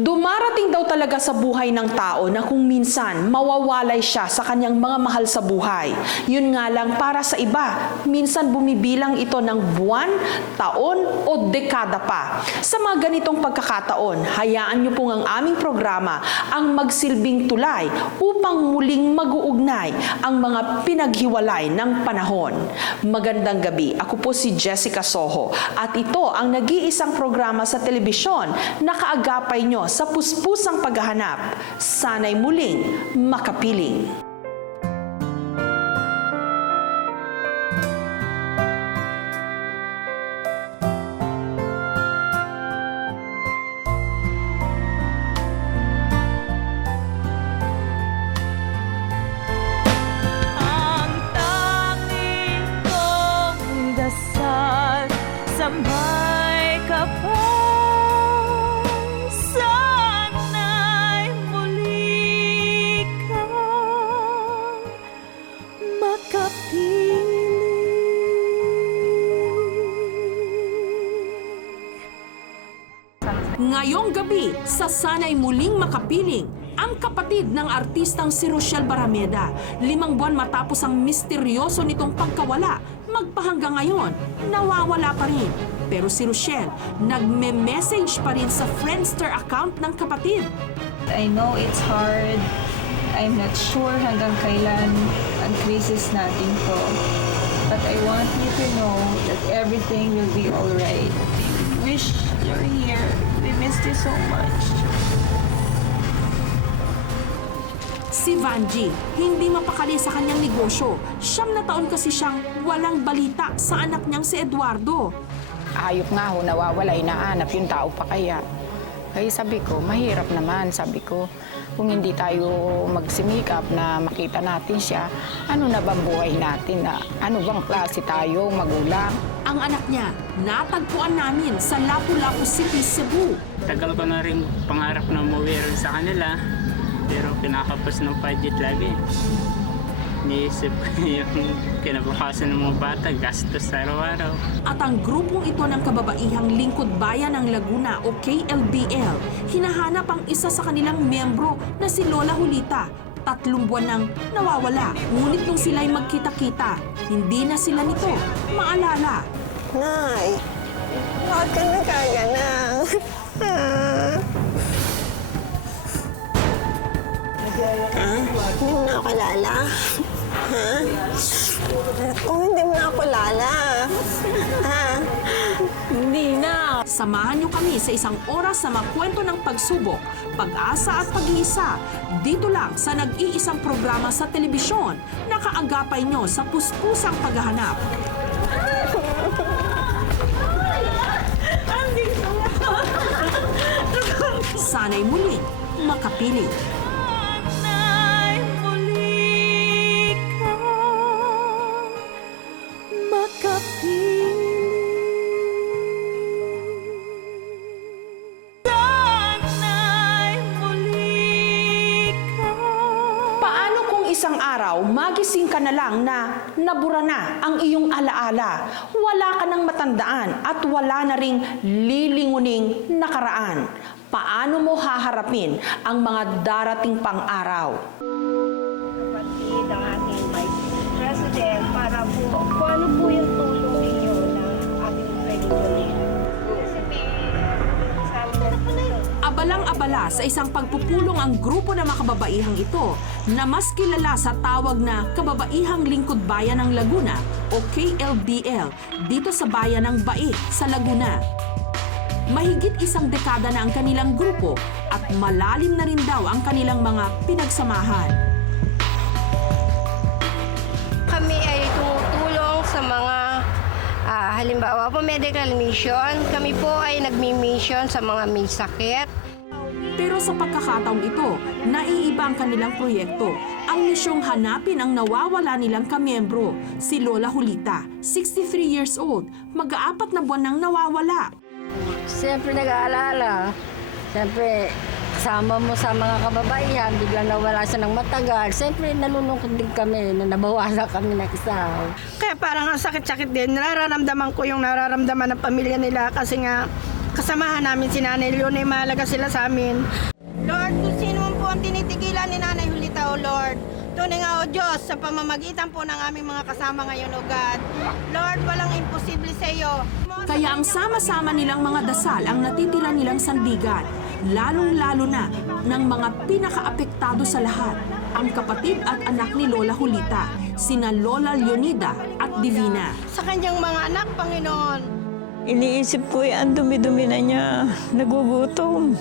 Dumarating daw talaga sa buhay ng tao na kung minsan mawawalay siya sa kanyang mga mahal sa buhay. Yun nga lang para sa iba, minsan bumibilang ito ng buwan, taon o dekada pa. Sa mga ganitong pagkakataon, hayaan niyo pong ang aming programa ang magsilbing tulay upang muling mag-uugnay ang mga pinaghiwalay ng panahon. Magandang gabi, ako po si Jessica Soho at ito ang nag-iisang programa sa telebisyon na kaagapay nyo sa puspusang paghahanap. Sana'y muling makapiling. Ang tanging kong dasal sa may kapal. Sana'y muli kang makapiling. Ngayong gabi, sa Sana'y Muling Makapiling, ang kapatid ng artistang si Rochelle Barameda, 5 buwan matapos ang misteryoso nitong pagkawala, magpahanggang ngayon, nawawala pa rin. Pero si Rochelle, nagme-message pa rin sa Friendster account ng kapatid. I know it's hard. I'm not sure hanggang kailan ang crisis natin to. But I want you to know that everything will be alright. Wish you're here. We missed you so much. Si Vanji, hindi mapakali sa kanyang negosyo. 9 na taon kasi siyang walang balita sa anak niyang si Eduardo. Ayok nga ho, nawawala, inaanap yung tao pa kaya. Kaya sabi ko, mahirap naman. Sabi ko, kung hindi tayo magsimikap na makita natin siya, ano na bang buhay natin? Ano bang klase tayo, magulang? Ang anak niya, natagpuan namin sa Lapu-Lapu City, Cebu. Tagal ko na rin pangarap na umuwi rin sa kanila, pero pinakapos ng budget lagi. Niisip ko yung kinabukasan ng mga bata, gastos araw-araw. At ang grupong ito ng kababaihang Lingkod Bayan ng Laguna o KLBL, hinahanap ang isa sa kanilang miyembro na si Lola Julita. 3 buwan nang nawawala. Ngunit nung sila'y magkita-kita, hindi na sila nito maalala. Nay, bakit ka nagkaganang? Hindi mo na ako lala? Ha? Kung hindi mo na ako lala, ha? Hindi na! Samahan niyo kami sa isang oras na makwento ng pagsubok, pag-asa at pag-iisa. Dito lang sa nag-iisang programa sa telebisyon na kaagapay niyo sa puspusang paghahanap. Sana'y muling makapiling. Sana'y muli kang makapiling. Sana'y muli kang Paano kung isang araw magising ka na lang na nabura na ang iyong alaala, wala ka nang matandaan at wala na ring lilinguning nakaraan? Paano mo haharapin ang mga darating pang araw? Kapatid ang ating Vice President para po kung ano po yung tulong ninyo na ating pwedeng. Kasi may sample po na yun. Abalang-abala sa isang pagpupulong ang grupo ng mga kababaihang ito na mas kilala sa tawag na Kababaihang Lingkod Bayan ng Laguna o KLBL dito sa bayan ng Bai sa Laguna. Mahigit 1 dekada na ang kanilang grupo at malalim na rin daw ang kanilang mga pinagsamahan. Kami ay tumutulong sa mga halimbawa po medical mission. Kami po ay nagmi-mission sa mga may sakit. Pero sa pagkakataong ito, naiiba ang kanilang proyekto. Ang misyong hanapin ang nawawala nilang kamiyembro, si Lola Julita, 63 years old, mag-4 na buwan nang nawawala. Siyempre nag-aalala. Siyempre, kasama mo sa mga kababaihan, biglang nawala siya ng matagal. Siyempre, nalulungkot din kami na nabawasan kami ng isa. Kaya parang ang sakit-sakit din. Nararamdaman ko yung nararamdaman ng pamilya nila kasi nga kasamahan namin si Nanay Leonie, mahalaga sila sa amin. Lord, kung sino man po ang tinitigilan ni Nanay Julita, O Lord, tunay nga, O Diyos, sa pamamagitan po ng aming mga kasama ngayon, O God. Lord, walang imposible sa iyo. Kaya ang sama-sama nilang mga dasal ang natitira nilang sandigan, lalong-lalo na ng mga pinakaapektado sa lahat, ang kapatid at anak ni Lola Julita, sina Lola Leonida at Divina. Sa kanyang mga anak, Panginoon. Iniisip ko ang dumi-dumi na niya, nagugutom.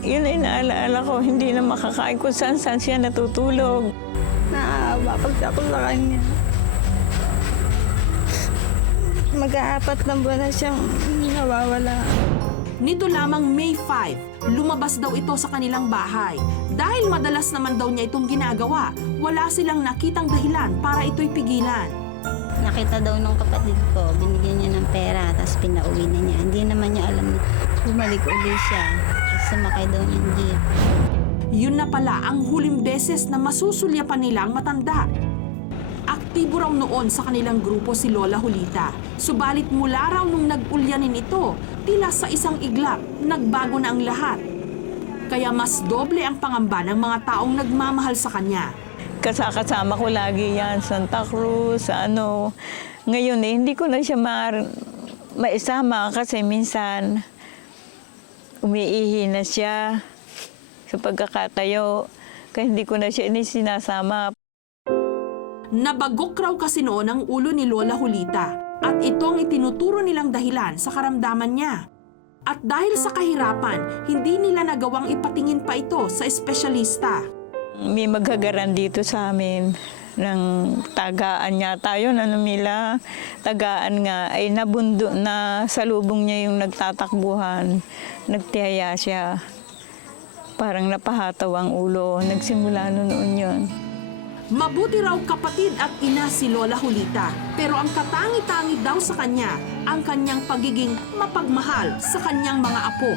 Yun ay naalaala ko, hindi na makakain kung saan siya natutulog. Naawa kasi ako sa kanya. Mag-aapat na buwan na siyang nawawala. Nito lamang May 5, lumabas daw ito sa kanilang bahay. Dahil madalas naman daw niya itong ginagawa, wala silang nakitang dahilan para ito'y pigilan. Nakita daw nung kapatid ko, binigyan niya ng pera, tapos pinauwi na niya. Hindi naman niya alam na bumalik ulit siya. Sumakay daw ng jeep. Yun na pala ang huling beses na masusulyapan nila ang matanda. Aktibo raw noon sa kanilang grupo si Lola Julita. Subalit mula raw nung nag-ulyanin ito, tila sa isang iglap, nagbago na ang lahat. Kaya mas doble ang pangamba ng mga taong nagmamahal sa kanya. Kasama ko lagi yan, Santa Cruz, ano. Ngayon hindi ko na siya maisama kasi minsan umiihi na siya sa pagkakatayo. Kaya hindi ko na siya sinasama. Nabagok raw kasi noon ang ulo ni Lola Julita at ito ang itinuturo nilang dahilan sa karamdaman niya. At dahil sa kahirapan, hindi nila nagawang ipatingin pa ito sa espesyalista. May maghagaran dito sa amin ng tagaan yata yun. Ano nila, tagaan nga ay nabundo na salubong niya yung nagtatakbuhan. Nagtihaya siya. Parang napahataw ang ulo. Nagsimula noon yun. Mabuti raw kapatid at ina si Lola Julita, pero ang katangi-tangi daw sa kanya ang kanyang pagiging mapagmahal sa kanyang mga apo.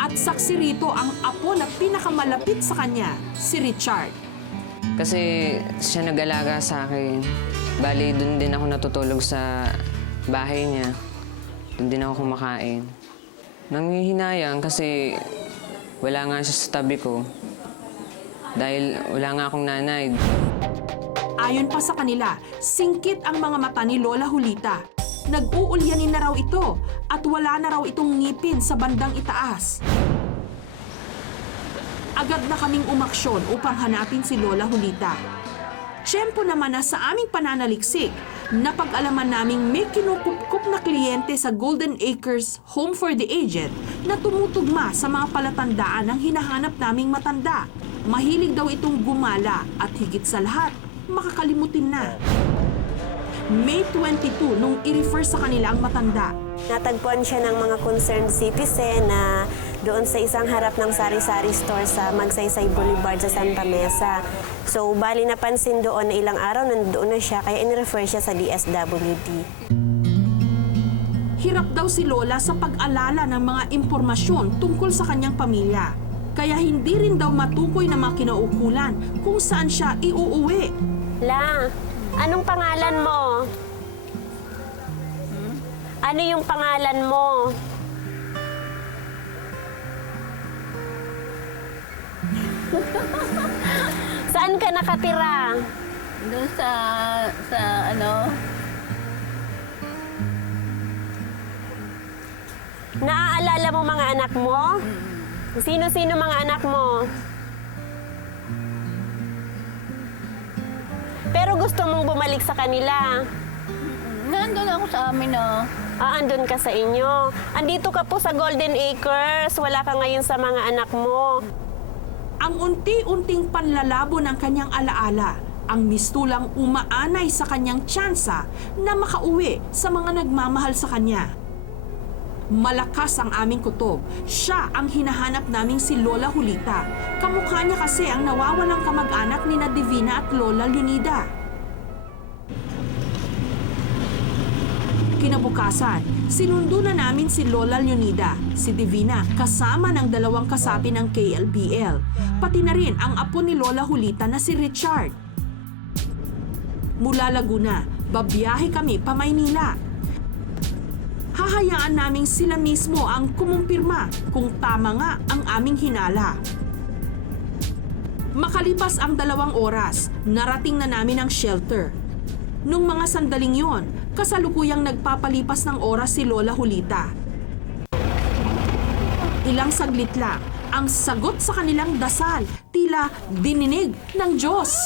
At saksi rito ang apo na pinakamalapit sa kanya, si Richard. Kasi siya nag-alaga sa akin. Bali, doon din ako natutulog sa bahay niya. Doon din ako kumakain. Nanghihinayang kasi wala nga siya sa tabi ko. Dahil wala nga akong nanay. Ayon pa sa kanila, singkit ang mga mata ni Lola Julita. Nag-uulyanin na raw ito at wala na raw itong ngipin sa bandang itaas. Agad na kaming umaksyon upang hanapin si Lola Julita. Tiyempo naman na sa aming pananaliksik, napag-alaman naming may kinukupkup na kliyente sa Golden Acres Home for the Aged na tumutugma sa mga palatandaan ng hinahanap naming matanda. Mahilig daw itong gumala at higit sa lahat, makakalimutin na. May 22 nung i-refer sa kanila ang matanda. Natagpuan siya ng mga concerned citizen na doon sa isang harap ng sari-sari store sa Magsaysay Boulevard sa Santa Mesa. So, bali napansin doon na ilang araw nandoon na siya, kaya in-refer siya sa DSWD. Hirap daw si Lola sa pag-alala ng mga impormasyon tungkol sa kanyang pamilya. Kaya hindi rin daw matukoy na mga kinaukulan kung saan siya iuuwi. La, anong pangalan mo? Ano yung pangalan mo? Saan ka nakatira? Doon sa ano, Naaalala mo mga anak mo? Sino-sino mga anak mo? Pero gusto mong bumalik sa kanila. nandun ako sa amin Andun ka sa inyo. Andito ka po sa Golden Acres. Wala ka ngayon sa mga anak mo. Ang unti-unting panlalabo ng kanyang alaala, ang mistulang umaanay sa kanyang tsansa na makauwi sa mga nagmamahal sa kanya. Malakas ang aming kutob. Siya ang hinahanap naming si Lola Julita. Kamukha niya kasi ang nawawalang kamag-anak ni na Divina at Lola Leonida. Kinabukasan, sinundo na namin si Lola Leonida, si Divina, kasama ng dalawang kasapi ng KLBL, pati na rin ang apo ni Lola Julita na si Richard. Mula Laguna, babiyahe kami pa Maynila. hahayaan naming sila mismo ang kumumpirma kung tama nga ang aming hinala. Makalipas ang 2 oras, narating na namin ang shelter. Nung mga sandaling yon, kasalukuyang nagpapalipas ng oras si Lola Julita. Ilang saglit lang, ang sagot sa kanilang dasal, tila dininig ng Diyos.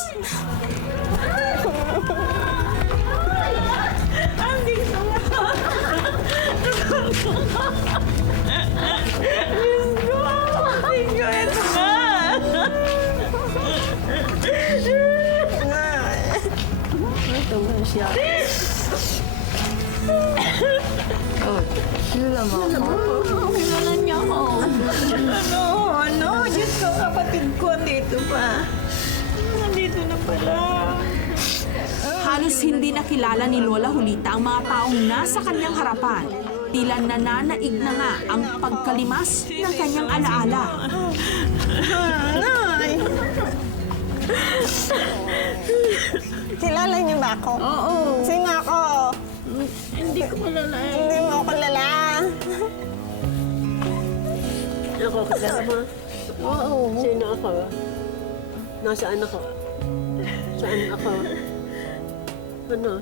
Ano? Diyos ko, kapatid ko, andito pa. Nandito na pala. Halos hindi nakilala ni Lola Julita ang mga taong nasa kanyang harapan. Tila nananaig na nga ang pagkalimas ng kanyang alaala. Kilala niyo ba ako? Oo. Sino ako? Hindi ko kilala. Hindi mo ako kilala. Ako, kilala mo? Oo. Sino ako? Nasaan ako? Saan ako? Ano?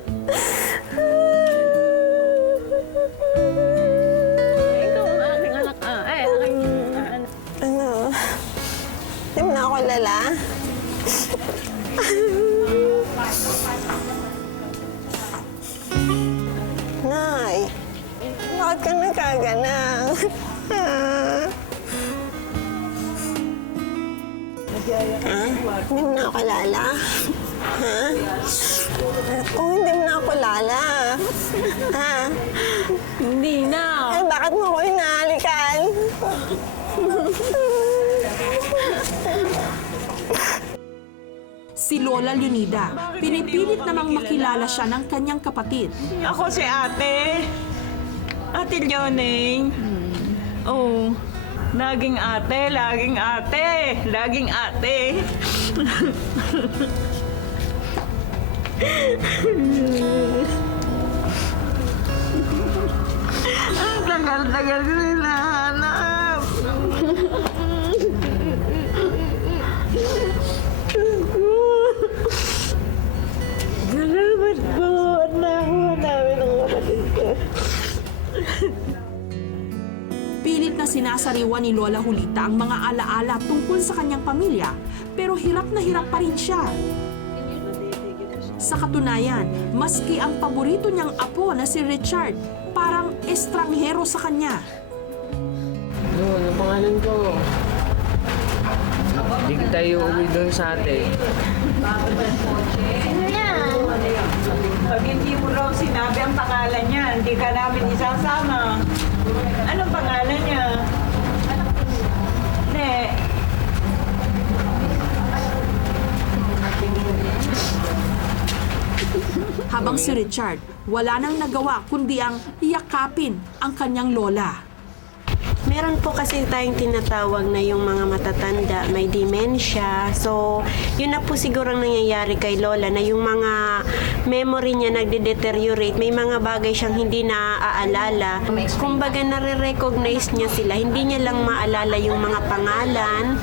Ikaw ang aking anak. Aking anak. Ano? Hindi mo na ako kilala? Nay, bakit ka nagkaganang? Hindi mo na ako kilala? Ha? Kung hindi mo na ako kilala? Ha? Hindi na. Ay, bakit mo ako hinahalikan? Si Lola Leonida, pinipilit namang makilala siya ng kanyang kapatid. Ako si ate. Ate Leoning. Oo. Laging ate, laging ate, laging ate. Ang tagal-tagal ko hinahanap. Salamat po at nakuha namin ang kapatid ko. Pilit na sinasariwa ni Lola Julita ang mga alaala tungkol sa kanyang pamilya, pero hirap na hirap pa rin siya. Sa katunayan, maski ang paborito niyang apo na si Richard, parang estranghero sa kanya. Ano pangalan ko? Hindi tayo uwi doon sa ate. Pag hindi mo raw sinabi ang pangalan niya, hindi ka namin isasama. Anong pangalan niya? Ne. Habang si Richard, wala nang nagawa kundi ang yakapin ang kanyang lola. Meron po kasi tayong tinatawag na yung mga matatanda, may dementia. So, yun na po siguro ang nangyayari kay Lola na yung mga memory niya nagde-deteriorate. May mga bagay siyang hindi naaalala. Kumbaga, nare-recognize niya sila. Hindi niya lang maalala yung mga pangalan,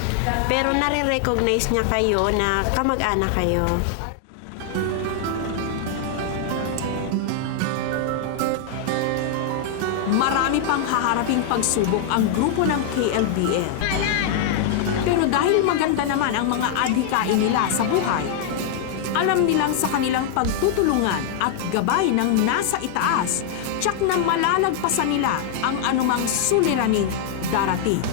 pero nare-recognize niya kayo na kamag-anak kayo. Marami pang haharaping pagsubok ang grupo ng KLBL. Pero dahil maganda naman ang mga adhikain nila sa buhay, alam nilang sa kanilang pagtutulungan at gabay ng nasa itaas, tsak na malalagpasan nila ang anumang suliraning darating.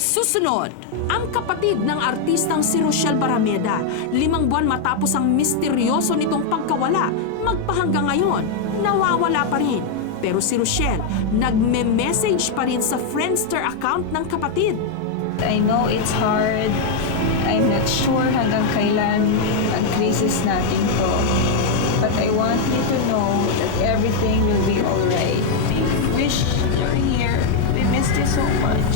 Susunod, ang kapatid ng artistang si Rochelle Barameda, 5 buwan matapos ang misteryoso nitong pagkawala, magpahanggang ngayon, nawawala pa rin. Pero si Rochelle, nagme-message pa rin sa Friendster account ng kapatid. I know it's hard. I'm not sure hanggang kailan ang crisis natin to. But I want you to know that everything will be alright. We wish you're here. We missed you so much.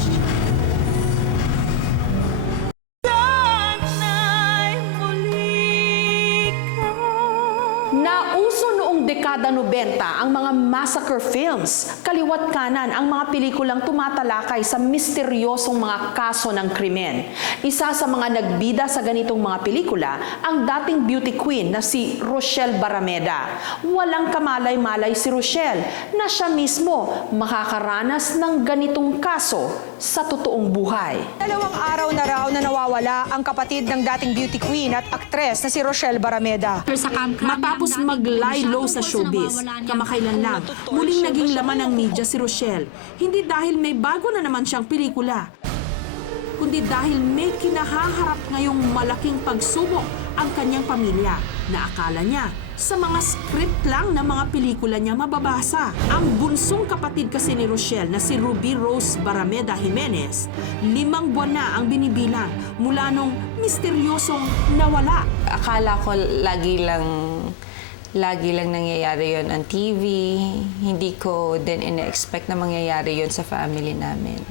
dekada 90 ang mga massacre films. Kaliwat kanan ang mga pelikulang tumatalakay sa misteryosong mga kaso ng krimen. Isa sa mga nagbida sa ganitong mga pelikula ang dating beauty queen na si Rochelle Barameda. Walang kamalay-malay si Rochelle na siya mismo makakaranas ng ganitong kaso sa totoong buhay. 2 araw na raw na nawawala ang kapatid ng dating beauty queen at aktres na si Rochelle Barameda. Matapos mag-lie low sa showbiz, kamakailan lang, muling naging laman ng media si Rochelle. Hindi dahil may bago na naman siyang pelikula, kundi dahil may kinahaharap ngayong malaking pagsubok ang kanyang pamilya na akala niya sa mga script lang na mga pelikula niya mababasa. Ang bunsong kapatid kasi ni Rochelle na si Ruby Rose Barameda Jimenez, 5 buwan na ang binibilang mula nung misteryosong nawala. Akala ko lagi lang nangyayari yon on TV. Hindi ko din ina-expect na mangyayari yon sa family namin.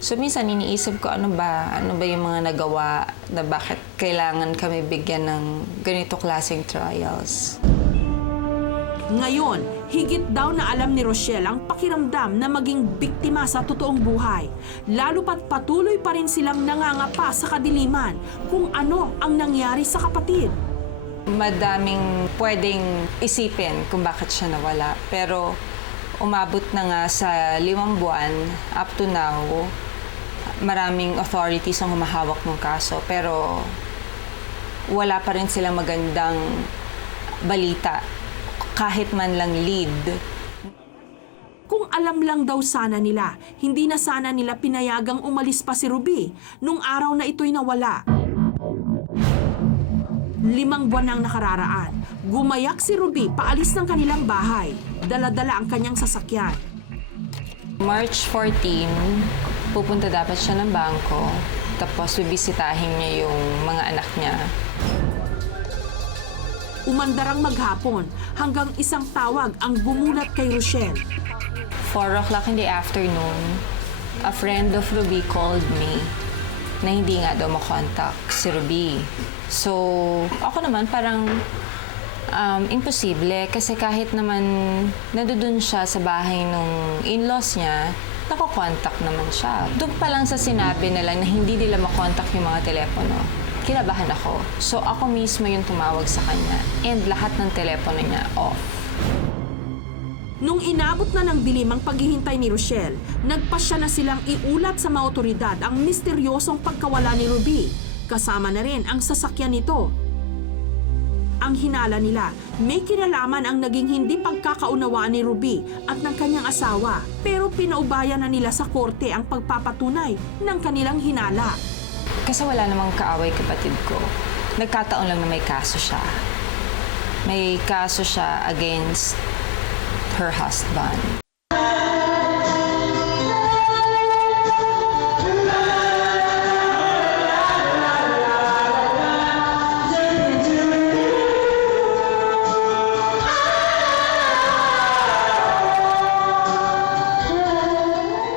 So minsan iniisip ko ano ba yung mga nagawa na bakit kailangan kami bigyan ng ganito klaseng trials. Ngayon, higit daw na alam ni Rochelle ang pakiramdam na maging biktima sa totoong buhay. Lalo pat patuloy pa rin silang nangangapa sa kadiliman kung ano ang nangyari sa kapatid. Madaming pwedeng isipin kung bakit siya nawala. Pero umabot na nga sa 5 buwan, up to now, maraming authorities ang humahawak ng kaso. Pero wala pa rin silang magandang balita, kahit man lang lead. Kung alam lang daw sana nila, hindi na sana nila pinayagang umalis pa si Ruby nung araw na ito'y nawala. 5 buwan nang nakararaan, gumayak si Ruby paalis ng kanilang bahay. Dala-dala ang kanyang sasakyan. March 14, pupunta dapat siya ng bangko, tapos bibisitahin niya yung mga anak niya. Umandarang maghapon hanggang isang tawag ang bumulat kay Rochelle. 4 o'clock in the afternoon, a friend of Ruby called me na hindi nga daw makontak si Ruby. So, ako naman parang imposible kasi kahit naman nandoon siya sa bahay nung in-laws niya, nakokontak naman siya. Doon pa lang sa sinabi nila na hindi nila makontak yung mga telepono, kinabahan ako. So, ako mismo yung tumawag sa kanya and lahat ng telepono niya off. Nung inabot na ng dilim ang paghihintay ni Rochelle, nagpasya na silang iulat sa mga otoridad ang misteryosong pagkawala ni Ruby. Kasama na rin ang sasakyan nito. Ang hinala nila, may kinalaman ang naging hindi pagkakaunawaan ni Ruby at ng kanyang asawa. Pero pinaubayan na nila sa korte ang pagpapatunay ng kanilang hinala. Kasi wala namang kaaway kapatid ko. Nagkataon lang na may kaso siya. May kaso siya against her husband.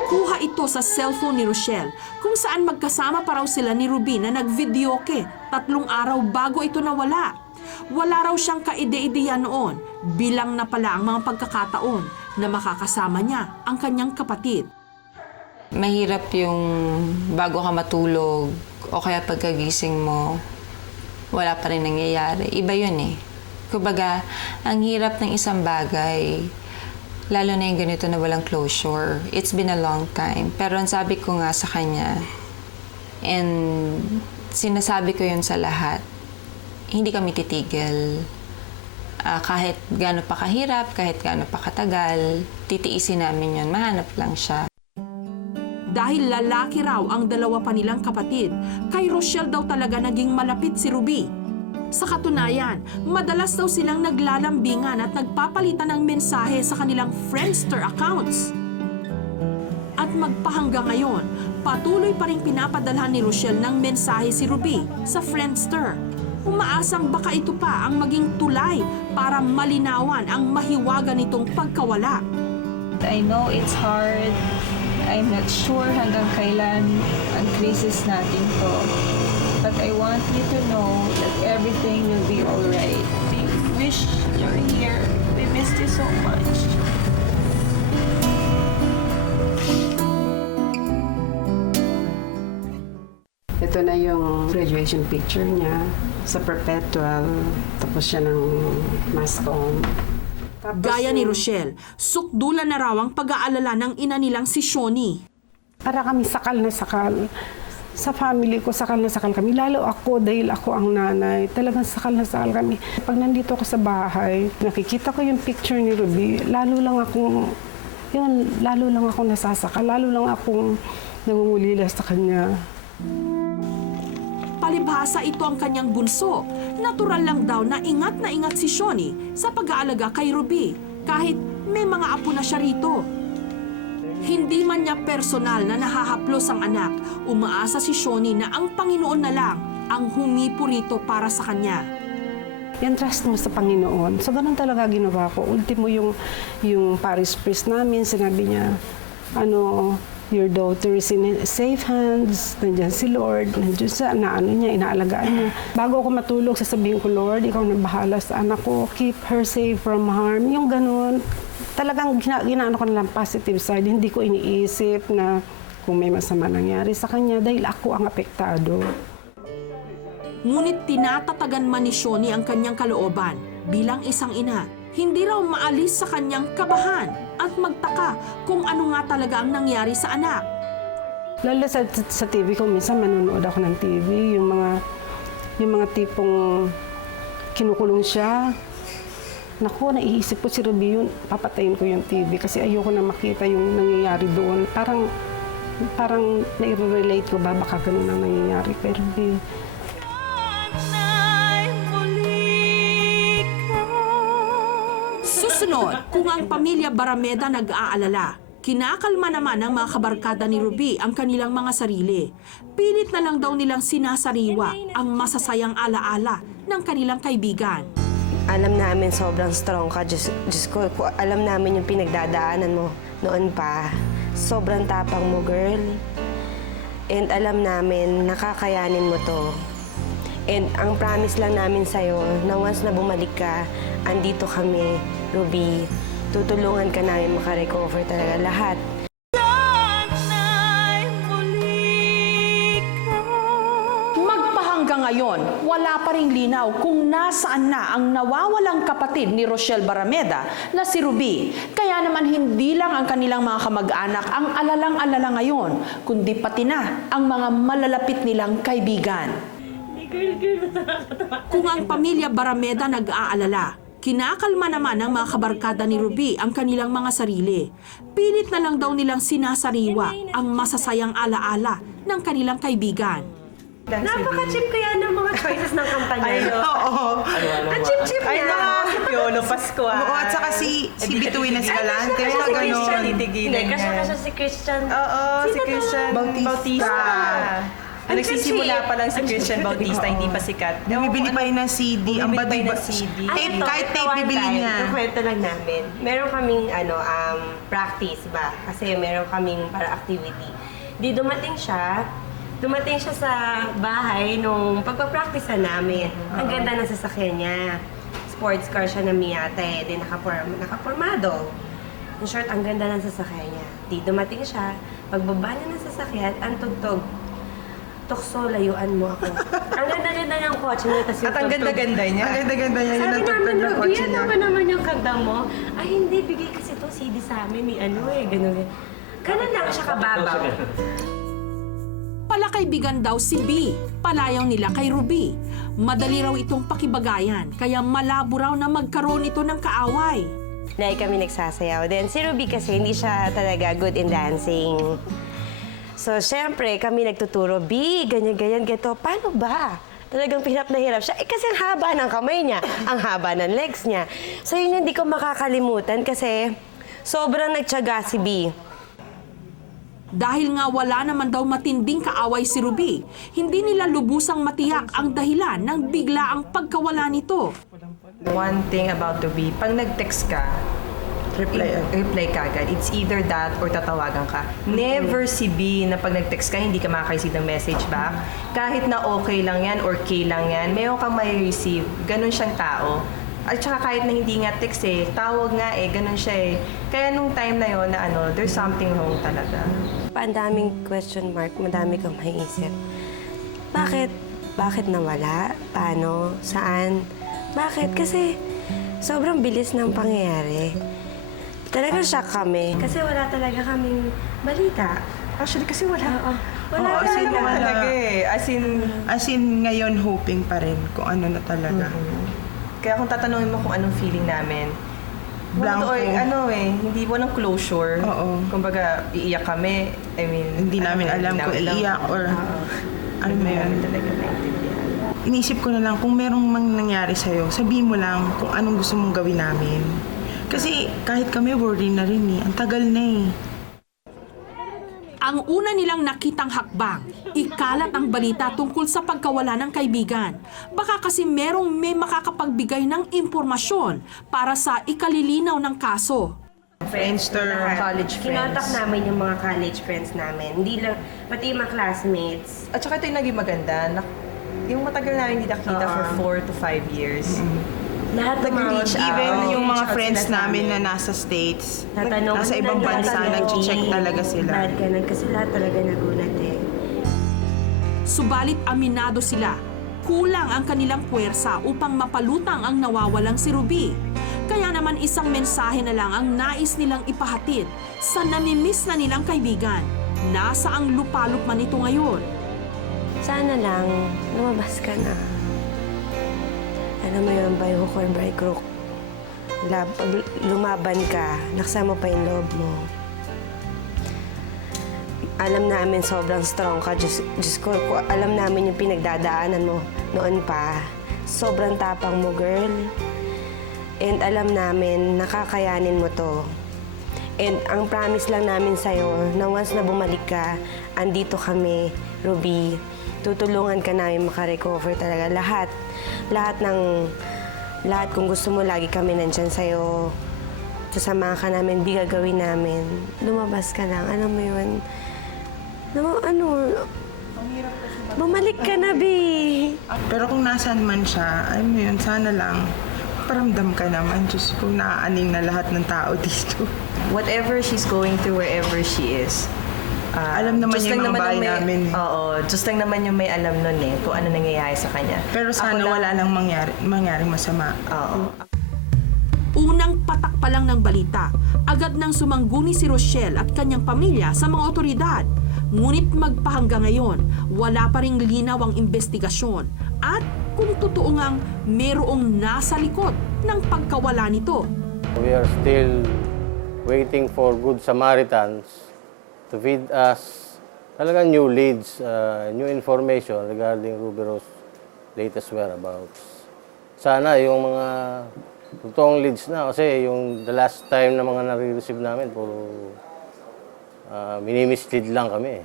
Kuha ito sa cellphone ni Rochelle kung saan magkasama pa raw sila ni Ruby na nagvideoke 3 araw bago ito nawala. Wala raw siyang kaide-ideya noon, bilang na pala ang mga pagkakataon na makakasama niya ang kanyang kapatid. Mahirap yung bago ka matulog o kaya pagkagising mo, wala pa rin nangyayari. Iba yun eh. Kumbaga, ang hirap ng isang bagay, lalo na yung ganito na walang closure. It's been a long time. Pero ang sabi ko nga sa kanya, and sinasabi ko yun sa lahat, hindi kami titigil. Kahit gaano pa kahirap, kahit gaano pa katagal, titiisin namin yun. Mahanap lang siya. Dahil lalaki raw ang 2 pa nilang kapatid, kay Rochelle daw talaga naging malapit si Ruby. Sa katunayan, madalas daw silang naglalambingan at nagpapalitan ng mensahe sa kanilang Friendster accounts. At magpahanggang ngayon, patuloy pa rin pinapadalhan ni Rochelle ng mensahe si Ruby sa Friendster. Umaasang baka ito pa ang maging tulay para malinawan ang mahiwaga nitong pagkawala. I know it's hard. I'm not sure hanggang kailan ang crisis natin to. But I want you to know that everything will be alright. We wish you're here. We miss missed you so much. Ito na yung graduation picture niya sa perpetual. Tapos siya ng mask on. Gaya ni Rochelle, sukdulan na raw ang pag-aalala ng ina nilang si Shoni. Para kami sakal na sakal. Sa family ko, sakal na sakal kami. Lalo ako, dahil ako ang nanay. Talagang sakal na sakal kami. Pag nandito ako sa bahay, nakikita ko yung picture ni Ruby, lalo lang akong nasasakal. Lalo lang akong nangungulila sa kanya. Palibhasa ito ang kanyang bunso. Natural lang daw na ingat si Shoni sa pag-aalaga kay Ruby kahit may mga apo na siya rito. Hindi man niya personal na nahahaplos ang anak, umaasa si Shoni na ang Panginoon na lang ang humipo rito para sa kanya. Yan, trust mo sa Panginoon. So, ganun talaga ginawa ko. Ultimo yung parish priest namin, sinabi niya, your daughter is in safe hands, nandiyan si Lord, nandiyan sa inaalagaan niya. Bago ako matulog, sasabihin ko, Lord, ikaw na bahala sa anak ko, keep her safe from harm. Yung ganun, talagang ginaano ko na lang positive side. Hindi ko iniisip na kung may masama nangyari sa kanya dahil ako ang apektado. Ngunit tinatatagan man ni Shoni ang kanyang kalooban bilang isang ina. Hindi raw maalis sa kanyang kabahan at magtaka kung ano nga talaga ang nangyari sa anak. Lalo sa TV ko, minsan manonood ako ng TV, yung mga tipong kinukulong siya. Naku, naiisip ko si Ruby yun, papatayin ko yung TV kasi ayoko na makita yung nangyayari doon. Parang nai-relate ko ba baka ganun ang nangyayari kay Ruby. Susunod, kung ang pamilya Barameda nag-aalala, kinakalma naman ng mga kabarkada ni Ruby ang kanilang mga sarili. Pilit na lang daw nilang sinasariwa ang masasayang alaala ng kanilang kaibigan. Alam namin sobrang strong ka. Diyos ko, alam namin yung pinagdadaanan mo noon pa. Sobrang tapang mo, girl. And alam namin, nakakayanin mo to. And ang promise lang namin sa'yo, na once na bumalik ka, andito kami, Ruby. Tutulungan ka namin makarecover talaga lahat. Hanggang ngayon, wala pa ring linaw kung nasaan na ang nawawalang kapatid ni Rochelle Barameda na si Ruby. Kaya naman hindi lang ang kanilang mga kamag-anak ang alalang-alala ngayon, kundi pati na ang mga malalapit nilang kaibigan. Kung ang pamilya Barameda nag-aalala, kinakalma naman ng mga kabarkada ni Ruby ang kanilang mga sarili. Pilit na lang daw nilang sinasariwa ang masasayang alaala ng kanilang kaibigan. Napaka-cheap kaya ng mga choices ng kanta niya. Oo. Ang cheap-cheap niya. Ay, si Piolo Pascual. Oo, at saka si Bituin Escalante. Ay, Si Christian. Titigilan Hindi, kasi siya si Christian. Oo, si Christian Bautista. Nagsisimula pa lang si Christian Bautista, hindi pa sikat. Bumibili pa yun ng CD. Ang baduy ba? Tape, kahit tape bibili niya. Kwento lang namin. Meron kaming practice ba? Kasi meron kaming para activity. Di dumating siya sa bahay nung pagpapractice namin. Ang ganda ng sasakyan niya. Sports car siya na Miata Di nakapormado. In short, ang ganda ng sasakyan niya. Di dumating siya. Pagbaba niya ng sasakyan, ang tugtog. Tukso, layuan mo ako. Ang ganda-ganda niyang kotse niya. At ang ganda-ganda niya. Ang ganda-ganda niya. Sabi namin, Ruby, ano ba naman yung kanta mo? Ay, hindi. Bigay kasi to CD sa amin. May gano'n. Ganun lang siya kababaw. Palakaibigan daw si B, palayaw nila kay Ruby. Madali raw itong pakibagayan, kaya malabo raw na magkaroon ito ng kaaway. Dahil kami nagsasayaw. Then si Ruby kasi hindi siya talaga good in dancing. So, syempre, kami nagtuturo, B, ganyan-ganyan, ganito. Paano ba? Talagang hirap na hirap siya. Kasi ang haba ng kamay niya, ang haba ng legs niya. So, yun hindi ko makakalimutan kasi sobrang nagtiyaga si B. Dahil nga wala naman daw matinding kaaway si Ruby, hindi nila lubusang matiyak ang dahilan ng bigla ang pagkawala nito. One thing about Ruby, pag nag-text ka, reply ka agad. It's either that or tatawagan ka. Never si B na pag nag-text ka, hindi ka makaka-receive ng message back. Kahit na okay lang yan or K lang yan, mayroon kang may receive. Ganun siyang tao. At saka kahit na hindi nga text tawag nga ganun siya Kaya nung time na yon na there's something wrong talaga. Ang daming question mark, madami kang maiisip. Bakit nawala? Paano? Saan? Bakit? Kasi sobrang bilis ng pangyayari. Talagang shock kami. Kasi wala talaga kaming balita. Actually, kasi wala. Wala naman talaga As in, ngayon hoping pa rin kung ano na talaga. Kaya kung tatanungin mo kung anong feeling namin, Blanco. hindi walang closure. Oo. Kumbaga, iiyak kami. I mean, Hindi namin alam kung iiyak or ano na yun. Talaga naintindihan. Inisip ko na lang kung merong nangyari sa'yo, sabihin mo lang kung anong gusto mong gawin namin. Kasi kahit kami worry na rin Ang tagal na Ang una nilang nakitang hakbang, ikalat ang balita tungkol sa pagkawala ng kaibigan. Baka kasi may makakapagbigay ng impormasyon para sa ikalilinaw ng kaso. Friendster, college friends. Kinotak namin yung mga college friends namin. Hindi lang, pati yung mga classmates. At saka ito yung naging maganda. Yung matagal namin hindi nakita for 4 to 5 years. Lahat Nag-reach out. even yung mga Reach out friends sila sa namin na amin. nasa States, Tatanong, nasa ibang bansa, nag-check talaga sila. Kasi lahat talaga nagulat Subalit aminado sila, kulang ang kanilang puwersa upang mapalutang ang nawawalang si Ruby. Kaya naman isang mensahe na lang ang nais nilang ipahatid sa namimiss na nilang kaibigan. Nasa ang lupalop man ito ngayon. Sana lang, lumabas ka na. Alam mo yun, by hook or by crook. Pag lumaban ka, naksa mo pa yung loob mo. Alam namin sobrang strong ka. Diyos ko, alam namin yung pinagdadaanan mo noon pa. Sobrang tapang mo, girl. And alam namin, nakakayanin mo to. And ang promise lang namin sa'yo, na once na bumalik ka, andito kami, Ruby. Tutulungan ka namin makarecover talaga. Lahat kung gusto mo, lagi kami nandyan sa'yo. Sasamahan ka namin, gagawin namin. Lumabas ka lang, alam mo yun. Bumalik ka na, Bi. Pero kung nasaan man siya, alam mo yun, sana lang, paramdam ka naman. Diyos ko, naaaning na lahat ng tao dito. Whatever she's going through, wherever she is, alam naman Diyos yung lang mga bahay ang namin. Oo, Diyos lang naman yung may alam nun kung ano nangyayari sa kanya. Pero sana wala lang mangyari masama. Oo. Unang patak pa lang ng balita, agad nang sumangguni si Rochelle at kanyang pamilya sa mga otoridad. Ngunit magpahanggang ngayon, wala pa ring linaw ang investigasyon at kung totoo ngang mayroong nasa likod ng pagkawala nito. We are still waiting for good Samaritans to feed us talagang new leads, new information regarding Ruby Rose latest whereabouts. Sana yung mga totoong leads na kasi yung the last time na mga nare-receive namin puro minimislead lang kami.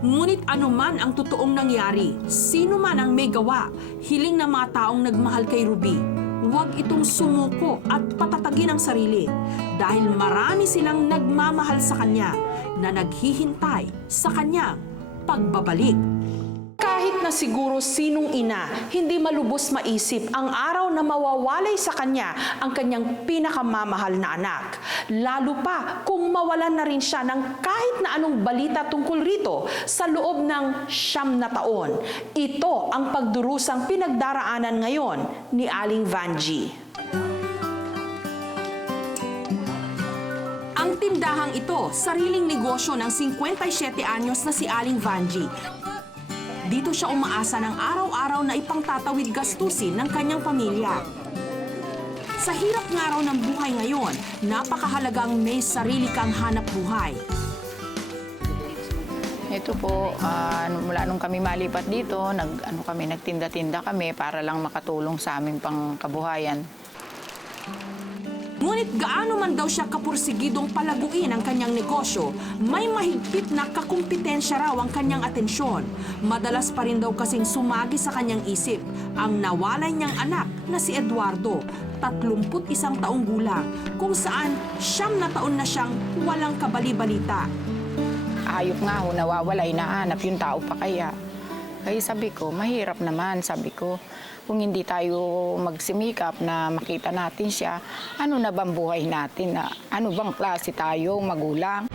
Ngunit anuman ang totoong nangyari, sino man ang may gawa, hiling ng mga taong nagmahal kay Ruby, huwag itong sumuko at patatagin ang sarili dahil marami silang nagmamahal sa kanya na naghihintay sa kanyang pagbabalik. Kahit na siguro sinong ina, hindi malubos maisip ang araw na mawawalay sa kanya ang kanyang pinakamamahal na anak. Lalo pa kung mawalan na rin siya ng kahit na anong balita tungkol rito sa loob ng 9 na taon. Ito ang pagdurusang pinagdaraanan ngayon ni Aling Vanji. Ang tindahang ito, sariling negosyo ng 57 anyos na si Aling Vanji. Dito siya umaasa ng araw-araw na ipangtatawid gastusin ng kanyang pamilya. Sa hirap ng araw ng buhay ngayon, napakahalagang may sarili kang hanap buhay. Ito po, mula nung kami malipat dito, nagtinda-tinda kami para lang makatulong sa aming pangkabuhayan. Ngunit gaano man daw siya kapursigidong palaguin ang kanyang negosyo, may mahigpit na kakumpetensya raw ang kanyang atensyon. Madalas pa rin daw kasing sumagi sa kanyang isip ang nawalay niyang anak na si Eduardo, 31 taong gulang, kung saan 9 na taon na siyang walang kabali-balita. Ayok nga ho, nawawala, hinahanap yung tao pa kaya. Kaya sabi ko, mahirap naman, sabi ko. kung hindi tayo magsimikap na makita natin siya, ano na bang buhay natin? Ano bang klase tayo, magulang?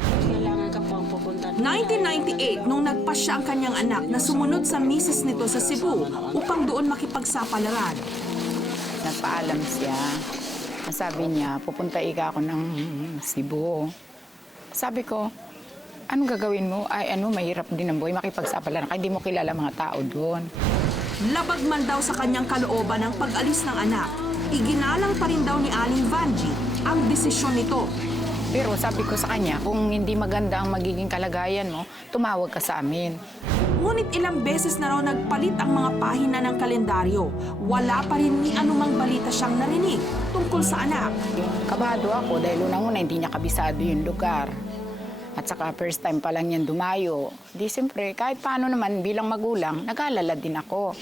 1998, nung nagpasya ang kanyang anak na sumunod sa misis nito sa Cebu upang doon makipagsapalaran. Nagpaalam siya. Sabi niya, pupunta ako ng Cebu. Sabi ko, anong gagawin mo? Ay, mahirap din ang buhay, makipagsapalaran. Kaya hindi mo kilala mga tao doon. Labag man daw sa kanyang kalooban ang pag-alis ng anak, iginalang pa rin daw ni Aling Vanji ang desisyon nito. Pero sabi ko sa kanya, kung hindi maganda ang magiging kalagayan mo, tumawag ka sa amin. Ngunit ilang beses na raw nagpalit ang mga pahina ng kalendaryo. Wala pa rin ni anumang balita siyang narinig tungkol sa anak. Kabado ako dahil unang-una hindi niya kabisado yung lugar. At saka first time pa lang yan dumayo. Di siyempre, kahit paano naman bilang magulang, nag-aalala din ako.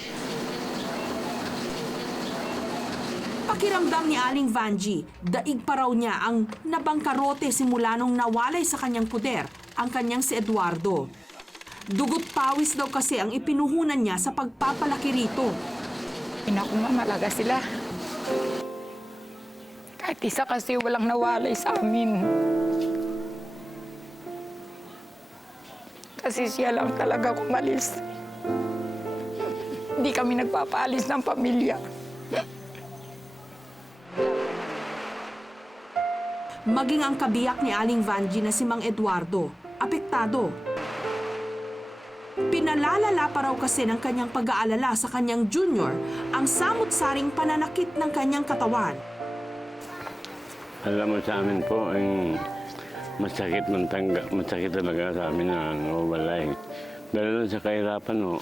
Pakiramdam ni Aling Vanji, daig pa raw niya ang nabangkarote simula nung nawalay sa kanyang puder ang kanyang si Eduardo. Dugot pawis daw kasi ang ipinuhunan niya sa pagpapalaki rito. Pinakumamalaga sila. Kahit isa kasi walang nawalay sa amin. Kasi siya lang talaga kumalis. Hindi kami nagpapaalis ng pamilya. Maging ang kabiyak ni Aling Vanji na si Mang Eduardo, apektado. Pinalalala pa raw kasi ng kanyang pag-aalala sa kanyang junior ang samut-saring pananakit ng kanyang katawan. Alam mo sa amin po, masakit talaga sa amin na nawawalay. Dahil sa kahirapan ho,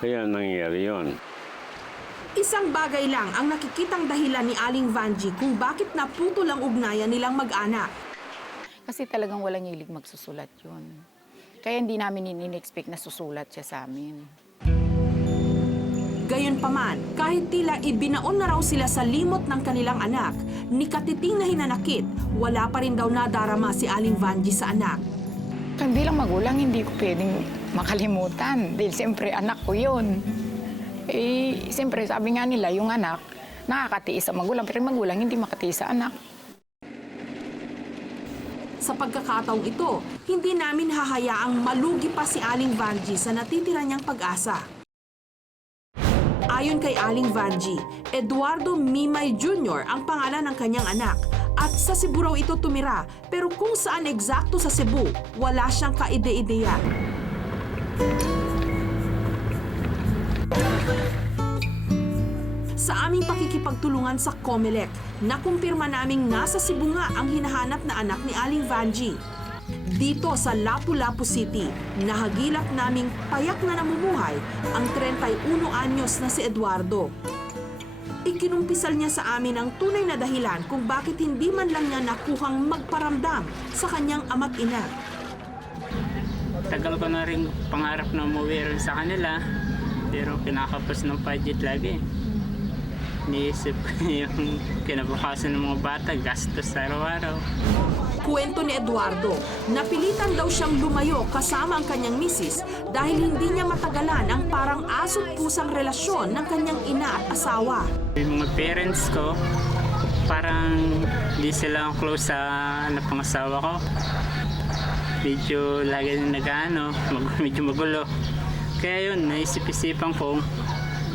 kaya nangyayari yun. Isang bagay lang ang nakikitang dahilan ni Aling Vanji kung bakit naputol ang ugnayan nilang mag-anak. Kasi talagang walang hilig magsusulat yun. Kaya hindi namin in-expect na susulat siya sa amin. Gayunpaman, kahit tila ibinaon na raw sila sa limot ng kanilang anak, ni katiting na hinanakit, wala pa rin daw nadarama si Aling Vanji sa anak. Bilang magulang, hindi ko pwedeng makalimutan. Dahil siyempre anak ko yun. Siyempre sabi nga nila, yung anak, nakakatiis sa magulang, pero magulang hindi makatiis sa anak. Sa pagkakataong ito, hindi namin hahayaang malugi pa si Aling Vanji sa natitira niyang pag-asa. Ayon kay Aling Vanji, Eduardo Mimay Jr. ang pangalan ng kanyang anak at sa Cebu raw ito tumira, pero kung saan eksakto sa Cebu, wala siyang kaide-ideya. Sa aming pakikipagtulungan sa COMELEC, nakumpirma naming nasa Cebu nga ang hinahanap na anak ni Aling Vanji. Dito sa Lapu-Lapu City, nahagilap naming payak na namumuhay ang 31 anyos na si Eduardo. Ikinumpisal niya sa amin ang tunay na dahilan kung bakit hindi man lang niya nakuhang magparamdam sa kanyang ama't ina. Tagal ko na rin pangarap na umuwi rin sa kanila, pero kinakapos ng budget lagi. Niisip ko yung kinabukasan ng mga bata, gastos sa araw-araw. Kwento ni Eduardo, napilitan daw siyang lumayo kasama ang kanyang misis dahil hindi niya matagalan ang parang aso't pusang relasyon ng kanyang ina at asawa. Yung mga parents ko, parang hindi sila close sa pangasawa ko. Medyo lagi na medyo magulo. Kaya yun, naisip-isipan ko,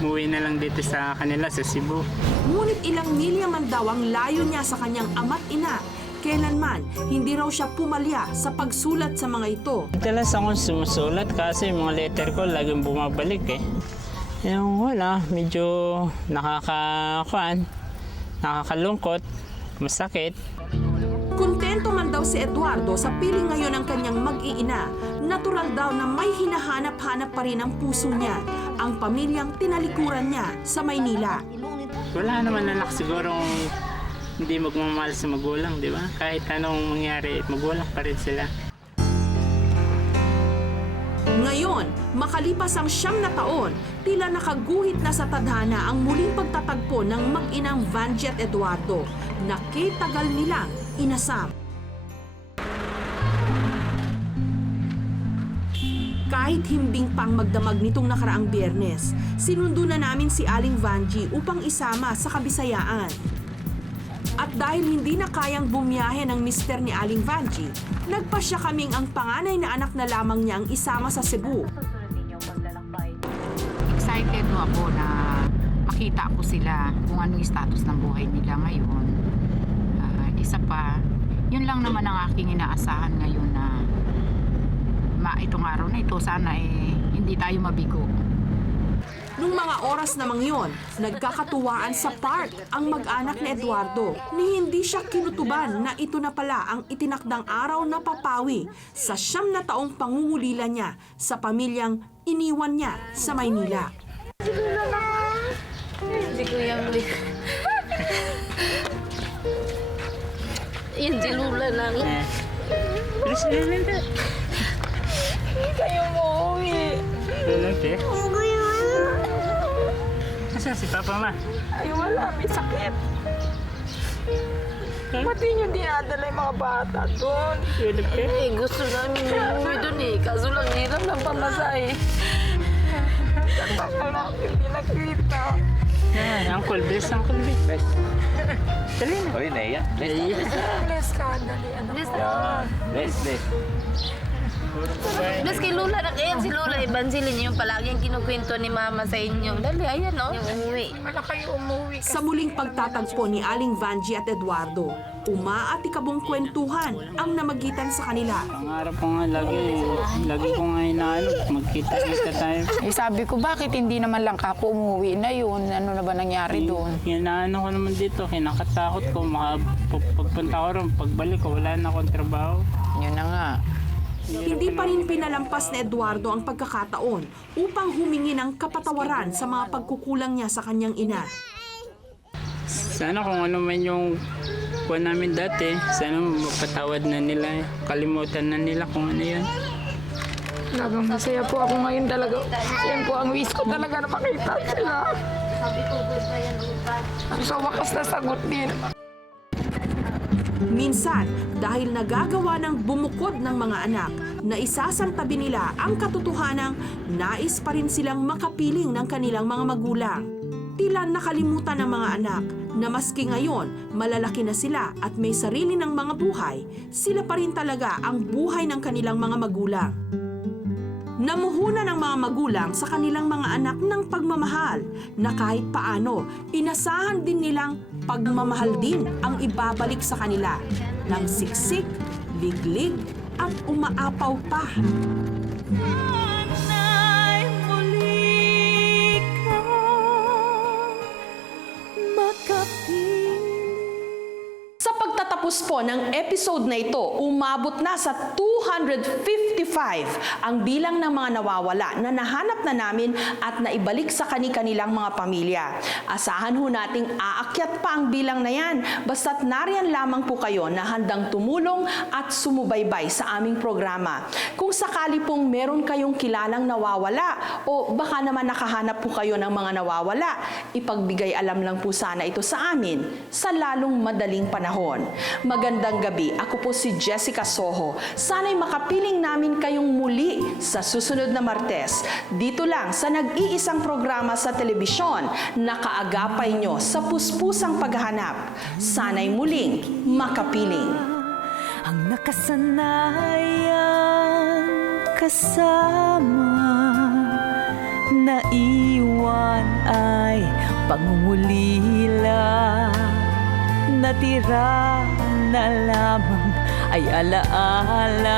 umuwi na lang dito sa kanila sa Cebu. Ngunit ilang milya man daw ang layo niya sa kanyang ama't ina. Kailanman, hindi raw siya pumalya sa pagsulat sa mga ito. Madalas akong sumusulat kasi yung mga letter ko laging bumabalik eh. Yung medyo nakakalungkot, masakit. Kontento man daw si Eduardo sa piling ngayon ng kanyang mag-iina. Natural daw na may hinahanap-hanap pa rin ang puso niya, ang pamilyang tinalikuran niya sa Maynila. Wala naman anak sigurong hindi magmamahal sa magulang, di ba? Kahit anong mangyari, magulang pa rin sila. Ngayon, makalipas ang 9 na taon, tila nakaguhit na sa tadhana ang muling pagtatagpo ng mag-inang Vanji at Eduardo na kitagal nilang inasam. Kahit himbing pang magdamag nitong nakaraang Biyernes, sinundo na namin si Aling Vanji upang isama sa Kabisayaan. At dahil hindi na kayang bumiyahe ng mister ni Aling Vanji, nagpasya kaming ang panganay na anak na lamang niyang isama sa Cebu. Excited ho ako na makita ko sila kung anong status ng buhay nila ngayon. Isa pa, yun lang naman ang aking inaasahan ngayon na itong araw na ito, sana hindi tayo mabigo. Nung mga oras namang yon, nagkakatuwaan sa park ang mag-anak ni Eduardo ni hindi siya kinutuban na ito na pala ang itinakdang araw na papawi sa 9 na taong pangungulila niya sa pamilyang iniwan niya sa Maynila. Si Kuya Mlik. Yan si Lula lang. Kayo mo uwi. Asa si Papa Ma? Ay, wala. May sakit. Pati nyo dinadala yung mga bata doon. Gusto namin umuwi doon kaso lang hirap ng pamasahe. Tagal namin hindi nakita. Uncle Bless, Uncle Bless. Dali na. Oy, Naya. Bless ka, dali. Bless. Plus kay Lula na kayan si Lula, ibansilin niyo yung palagi yung kinukwento ni Mama sa inyo. Dali, ayan no? Yung umuwi. Wala kayo umuwi. Sa muling pagtatagpo ni Aling Vanji at Eduardo, umaatikabong kwentuhan ang namagitan sa kanila. Pangarap ko nga lagi ko nga inaano, magkita-kita tayo. Sabi ko, bakit hindi naman lang ako umuwi na yun? Ano na ba nangyari doon? Inaano ko naman dito, kinakatakot ko, pagpunta ko rin, pagbalik ko, wala na akong trabaho. Yun na nga. Hindi pa rin pinalampas ni Eduardo ang pagkakataon upang humingi ng kapatawaran sa mga pagkukulang niya sa kanyang ina. Sana kung ano man yung kuha namin dati, sana mapatawad na nila, kalimutan na nila kung ano yun. Lagang masaya po ako ngayon talaga. Yan po ang wish ko talaga na makita sila. Sa wakas na sagot din. Minsan, dahil nagagawa ng bumukod ng mga anak, na isasantabi nila ang katotohanang nais pa rin silang makapiling ng kanilang mga magulang. Tila nakalimutan ng mga anak na maski ngayon malalaki na sila at may sarili ng mga buhay, sila pa rin talaga ang buhay ng kanilang mga magulang. Namuhunan ng mga magulang sa kanilang mga anak ng pagmamahal na kahit paano, inasahan din nilang pagmamahal din ang ibabalik sa kanila ng siksik, liglig at umaapaw pa. Sa pagtatapos po ng episode na ito, umabot na sa 255 ang bilang ng mga nawawala na nahanap na namin at naibalik sa kani-kanilang mga pamilya. Asahan ho nating aakyat pa ang bilang na yan, basta't nariyan lamang po kayo na handang tumulong at sumubaybay sa aming programa. Kung sakali pong meron kayong kilalang nawawala o baka naman nakahanap po kayo ng mga nawawala, ipagbigay alam lang po sana ito sa amin sa lalong madaling panahon. Magandang gabi, ako po si Jessica Soho. Sana'y makapiling namin kayong muli sa susunod na Martes. Dito lang sa nag-iisang programa sa telebisyon na kaagapay nyo sa puspusang paghahanap. Sana'y muling makapiling. Ang nakasanayang kasama, naiwan ay pangungulila. Natira na lamang ay alaala.